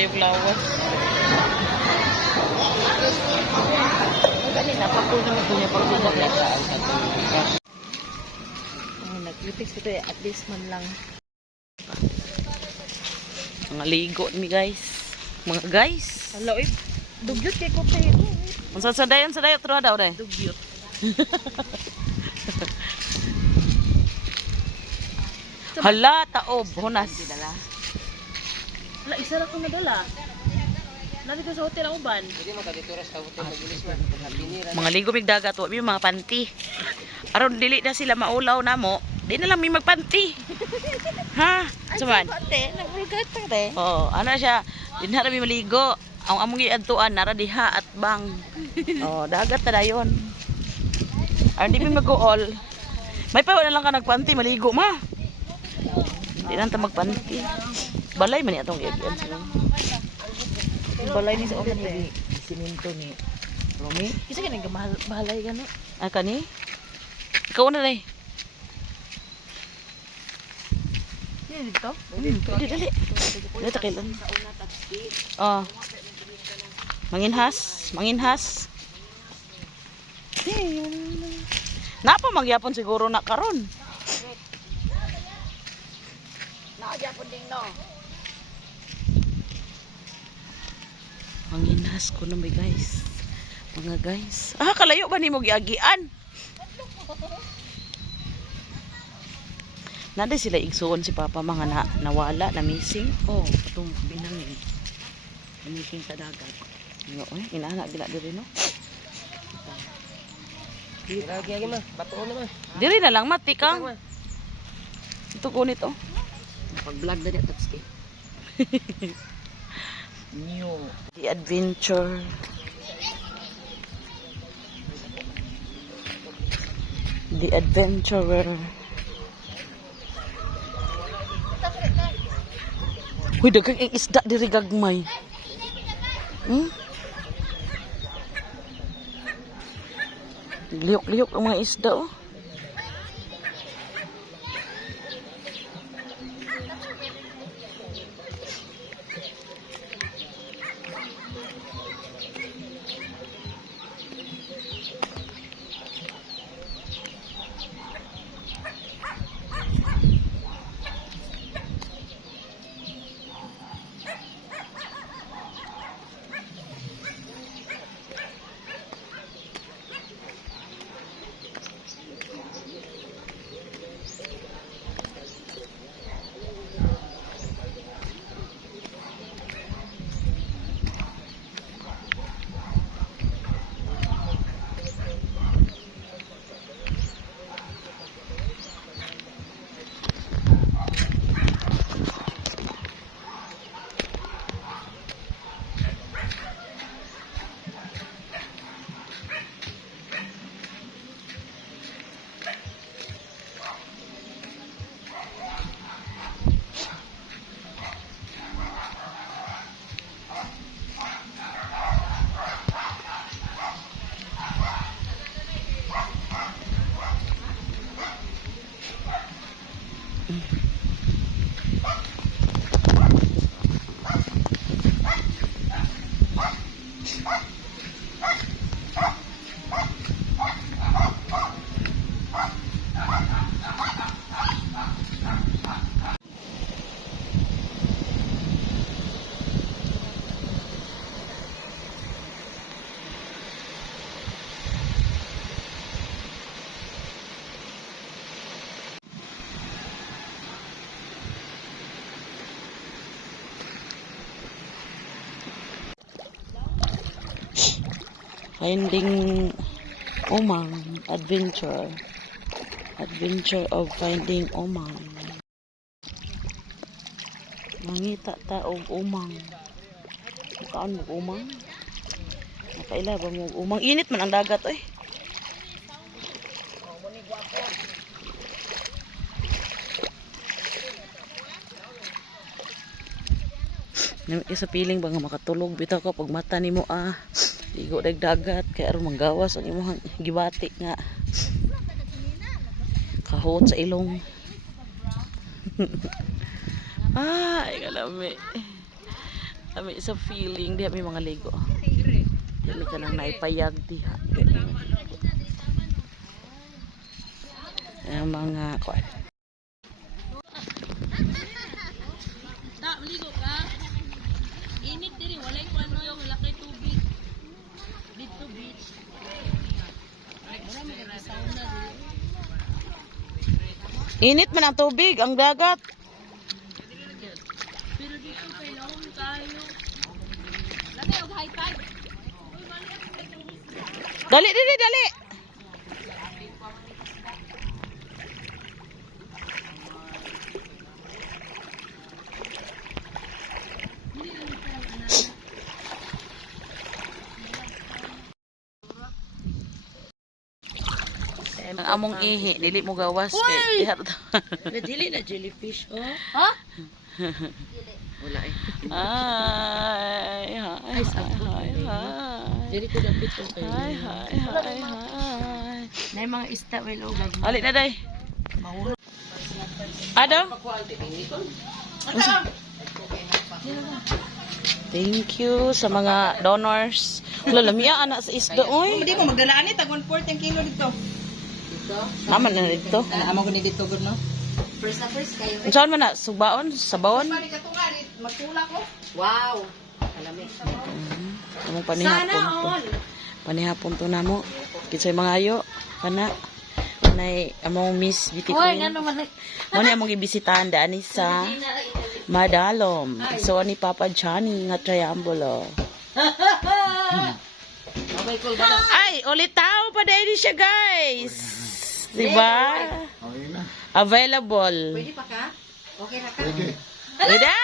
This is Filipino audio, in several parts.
kayong lawas. Dali na papuno mo punya pagtulog na sa nag-critics ito at least man lang. Mga ligo ni guys. Mga guys. Hello, dugyot kay ko tayo. Ang sadayon tro daw day. Dugyot. Hala taob hunas. Hala, isa ra ko nadala. Nandito sa hotel ang uban. Hindi mo kadituras sa hotel magilis man. Mga ligo mig dagat wa may mga panty. Aron dili na sila maulaw namo, di na lang may magpanty. Ha? Saman. Ate, nabulgat ta te. Oh, ano siya? Di na rami maligo. Ang among giadtuan nara diha at bang. Oh, dagat ta dayon. Aron di mi mag-all. May pa wala lang ka nagpanty maligo ma. Di na ta magpanty. Balay man atong giagyan sila. Balay ni sa uban te. Siminto ni Romy. Isa ka nang bahalay gani. Ah, kani? Ikaw na day. Ni dito. Dali. Dali ta kailan. Oh. Manginhas. Napa magyapon siguro na karon. Naagyapon ding no. Manginhas ko na may guys. Mga guys. Ah, kalayo ba ni mo giagian? Nada sila igsuon si Papa mga nawala, na missing. Oh, itong binangin. Missing sa dagat. Yo, inaana bila diri no. Lagi lagi mah, bato na mah. Diri na lang matikang. Ito kunit oh. Pag-vlog na dito tapos kay. New The Adventure. The Adventurer. Huy, dagang isda diri gagmay. Liyok-liyok ang mga isda oh. Finding Omang Adventure of Finding Omang. Mangita ta og umang. Mukaan mo umang. Nakaila ba mo umang? Init man ang dagat oy. Nami sa piling ba nga makatulog bitaw ka pag mata nimo ligo dagat kay aron manggawas ang imong gibati nga kahot sa ilong. Ay kalami. Ami sa feeling diha may mga ligo. Dili ka nang naipayag diha. Ang mga kwan. Ta, maligo ka. Init diri, walay ko ano yung laki tubig. Dito beach. Wala mo ka sauna diri. Init man ang tubig, ang dagat. Pero dito kay laom tayo. Lagi og high tide. Dali, dali, dali. Ang among ihi, dili mo gawas kay diha to. Dili na jellyfish, oh. Ha? Wala eh. Ay, hi, hi, hi. Dili ko dapit ko kayo. Hi, hi, hi, hi. Na mga isda well og gag. Ali na day. Adam? Thank you sa mga donors. Wala lamia anak sa isda oy. Hindi mo magdalaan ni tag 1/4 kilo dito. Naman na dito. Amo ko ni dito gud no. First kayo. Unsaon man na subaon, sabaon? Bali ka tunga ni magtulak ko. Wow. Alami. Among panihapon to. Panihapon to namo. Kinsay mga ayo kana. Nay among Miss Beauty Queen. man. Mo ni among ibisitahan daan ni sa Madalom. So ni Papa Johnny nga triangulo. Okay, cool ba? Ay, ulit tao pa dahil siya guys. Diba? Available. Pwede pa ka? Okay na ka? Pwede. Wala!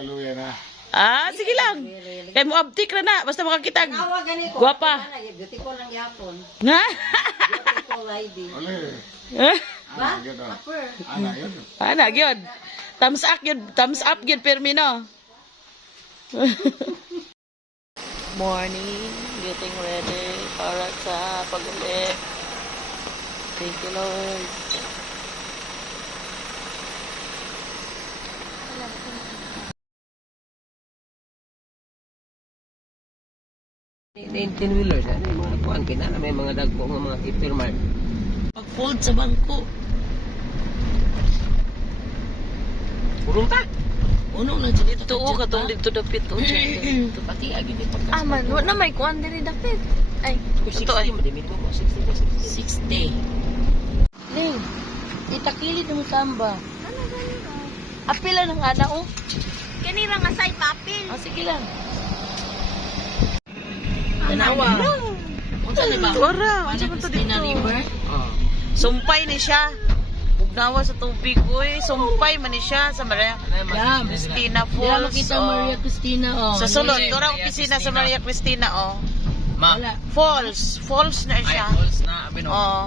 Luya na. Ah, sige lang. Kaya mo abtik na na. Basta makakitag. Awa gani ko. Guwapa. Beautiful lang yapon. Na? Beautiful lady. Ole. Ba? Ana gyud. Upper. Ana yun. Ana, gyud. Thumbs up gyud. Thumbs up gyud, Permino. Morning. Getting ready para sa pag-uli. Thank you, Lord. Ten wheelers, ano yung mga kuhan kinala, may mga dagko ng mga hipermart. Pag-fold sa bangko. Purong ta! Unong na dito. Tuo ka tong dito dapit to. Ito pati, agi din pagkas. Man, na may kuan diri dapit. Ay, Kung 60, minimum mo, 60. 60. Ling. Itakili mo tamba. Apila ng ana oh. Kani ra nga side papil. Ah, sige lang. Tanawa. Unsa ni ba? Ora, unsa man to dito? Oh. Sumpay ni siya. Bugnawa sa tubig, uy. Sumpay man ni siya sa Maria Cristina Falls. Oh. Cristina oh. Sa sulod, dora opisina sa Maria Cristina, oh. Ma, Falls na siya. falls na, abin Oh.